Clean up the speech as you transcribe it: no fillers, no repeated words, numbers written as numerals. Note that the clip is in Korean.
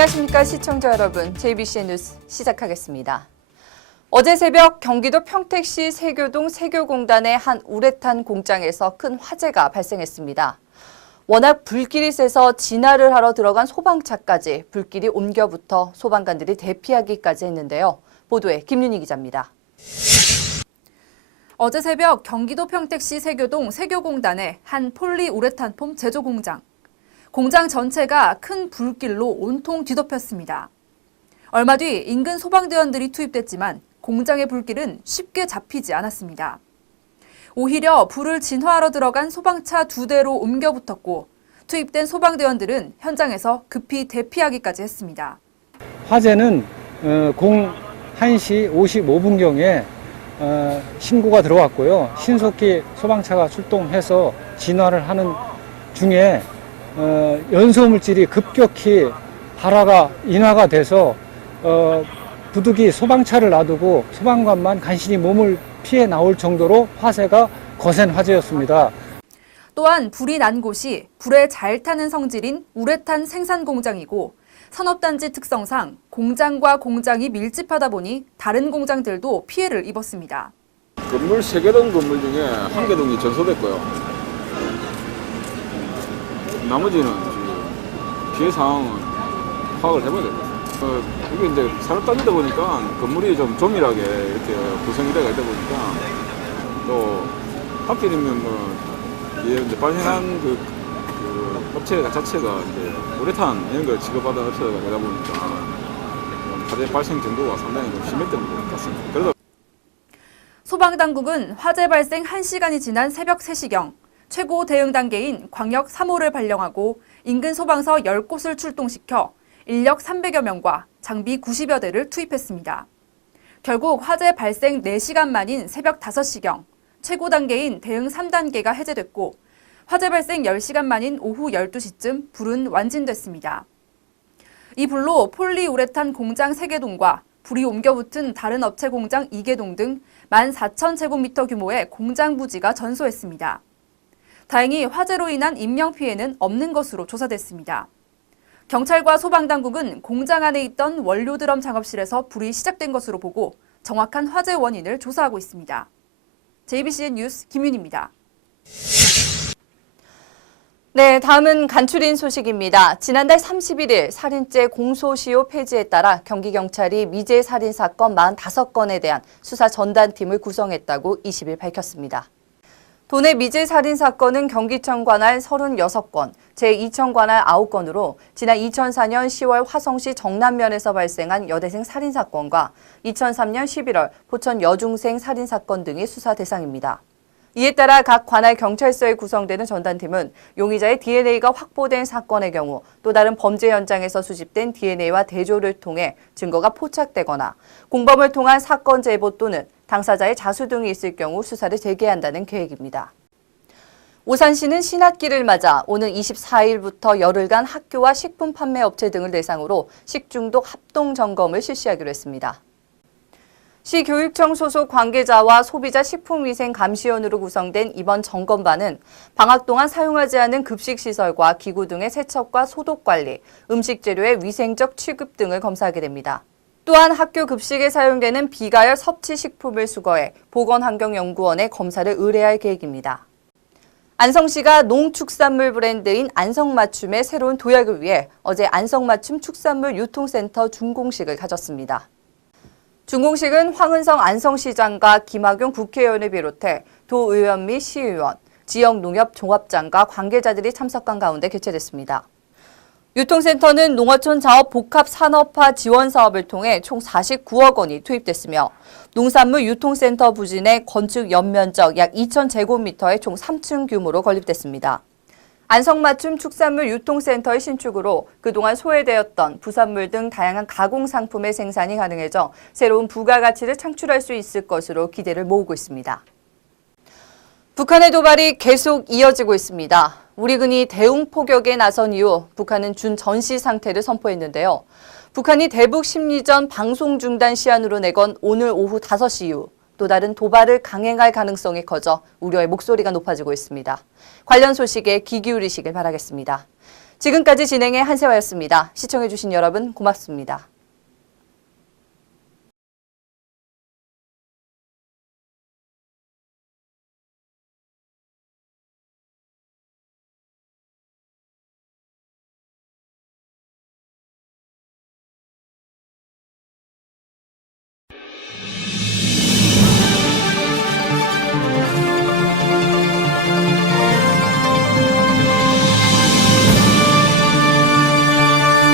안녕하십니까 시청자 여러분. JBCN 뉴스 시작하겠습니다. 어제 새벽 경기도 평택시 세교동 세교공단의 한 우레탄 공장에서 큰 화재가 발생했습니다. 워낙 불길이 세서 진화를 하러 들어간 소방차까지 불길이 옮겨붙어 소방관들이 대피하기까지 했는데요. 보도에 김윤희 기자입니다. 어제 새벽 경기도 평택시 세교동 세교공단의 한 폴리우레탄 폼 제조 공장. 공장 전체가 큰 불길로 온통 뒤덮였습니다. 얼마 뒤 인근 소방대원들이 투입됐지만 공장의 불길은 쉽게 잡히지 않았습니다. 오히려 불을 진화하러 들어간 소방차 2대로 옮겨붙었고 투입된 소방대원들은 현장에서 급히 대피하기까지 했습니다. 화재는 01시 55분경에 신고가 들어왔고요. 신속히 소방차가 출동해서 진화를 하는 중에 연소물질이 급격히 인화가 돼서 부득이 소방차를 놔두고 소방관만 간신히 몸을 피해 나올 정도로 화재가 거센 화재였습니다. 또한 불이 난 곳이 불에 잘 타는 성질인 우레탄 생산 공장이고 산업단지 특성상 공장과 공장이 밀집하다 보니 다른 공장들도 피해를 입었습니다. 건물 3개동 건물 중에 1개동이 전소됐고요. 나머지는 피해 상황은 파악을 해봐야 될 것 같아요. 이게 이제 산업단지다 보니까 건물이 좀 조밀하게 이렇게 구성이 되어 있다 보니까 또 하필이면 이제 발생한 그 업체 자체가 이제 우레탄 이런 걸 취급하던 업체가 되다 보니까 화재 발생 정도가 상당히 좀 심했던 것 같습니다. 그래도 소방당국은 화재 발생 1시간이 지난 새벽 3시경 최고 대응 단계인 광역 3호를 발령하고 인근 소방서 10곳을 출동시켜 인력 300여 명과 장비 90여 대를 투입했습니다. 결국 화재 발생 4시간 만인 새벽 5시경 최고 단계인 대응 3단계가 해제됐고 화재 발생 10시간 만인 오후 12시쯤 불은 완진됐습니다. 이 불로 폴리우레탄 공장 3개동과 불이 옮겨붙은 다른 업체 공장 2개동 등 14,000제곱미터 규모의 공장 부지가 전소했습니다. 다행히 화재로 인한 인명피해는 없는 것으로 조사됐습니다. 경찰과 소방당국은 공장 안에 있던 원료 드럼 작업실에서 불이 시작된 것으로 보고 정확한 화재 원인을 조사하고 있습니다. JBCN 뉴스 김윤희입니다. 네, 다음은 간추린 소식입니다. 지난달 31일 살인죄 공소시효 폐지에 따라 경기경찰이 미제 살인 사건 45건에 대한 수사 전담팀을 구성했다고 20일 밝혔습니다. 도내 미제 살인 사건은 경기청 관할 36건, 제2청 관할 9건으로 지난 2004년 10월 화성시 정남면에서 발생한 여대생 살인 사건과 2003년 11월 포천 여중생 살인 사건 등이 수사 대상입니다. 이에 따라 각 관할 경찰서에 구성되는 전담팀은 용의자의 DNA가 확보된 사건의 경우 또 다른 범죄 현장에서 수집된 DNA와 대조를 통해 증거가 포착되거나 공범을 통한 사건 제보 또는 당사자의 자수 등이 있을 경우 수사를 재개한다는 계획입니다. 오산시는 신학기를 맞아 오는 24일부터 열흘간 학교와 식품 판매 업체 등을 대상으로 식중독 합동 점검을 실시하기로 했습니다. 시교육청 소속 관계자와 소비자 식품위생감시원으로 구성된 이번 점검반은 방학 동안 사용하지 않은 급식시설과 기구 등의 세척과 소독관리, 음식 재료의 위생적 취급 등을 검사하게 됩니다. 또한 학교 급식에 사용되는 비가열 섭취식품을 수거해 보건환경연구원에 검사를 의뢰할 계획입니다. 안성시가 농축산물 브랜드인 안성맞춤의 새로운 도약을 위해 어제 안성맞춤 축산물 유통센터 준공식을 가졌습니다. 준공식은 황은성 안성시장과 김학용 국회의원을 비롯해 도의원 및 시의원, 지역농협종합장과 관계자들이 참석한 가운데 개최됐습니다. 유통센터는 농어촌 자업 복합 산업화 지원 사업을 통해 총 49억 원이 투입됐으며 농산물 유통센터 부진의 건축 연면적 약 2,000제곱미터의 총 3층 규모로 건립됐습니다. 안성맞춤 축산물 유통센터의 신축으로 그동안 소외되었던 부산물 등 다양한 가공 상품의 생산이 가능해져 새로운 부가가치를 창출할 수 있을 것으로 기대를 모으고 있습니다. 북한의 도발이 계속 이어지고 있습니다. 우리군이 대응 포격에 나선 이후 북한은 준전시 상태를 선포했는데요. 북한이 대북 심리전 방송 중단 시한으로 내건 오늘 오후 5시 이후 또 다른 도발을 강행할 가능성이 커져 우려의 목소리가 높아지고 있습니다. 관련 소식에 귀 기울이시길 바라겠습니다. 지금까지 진행의 한세화였습니다. 시청해주신 여러분 고맙습니다.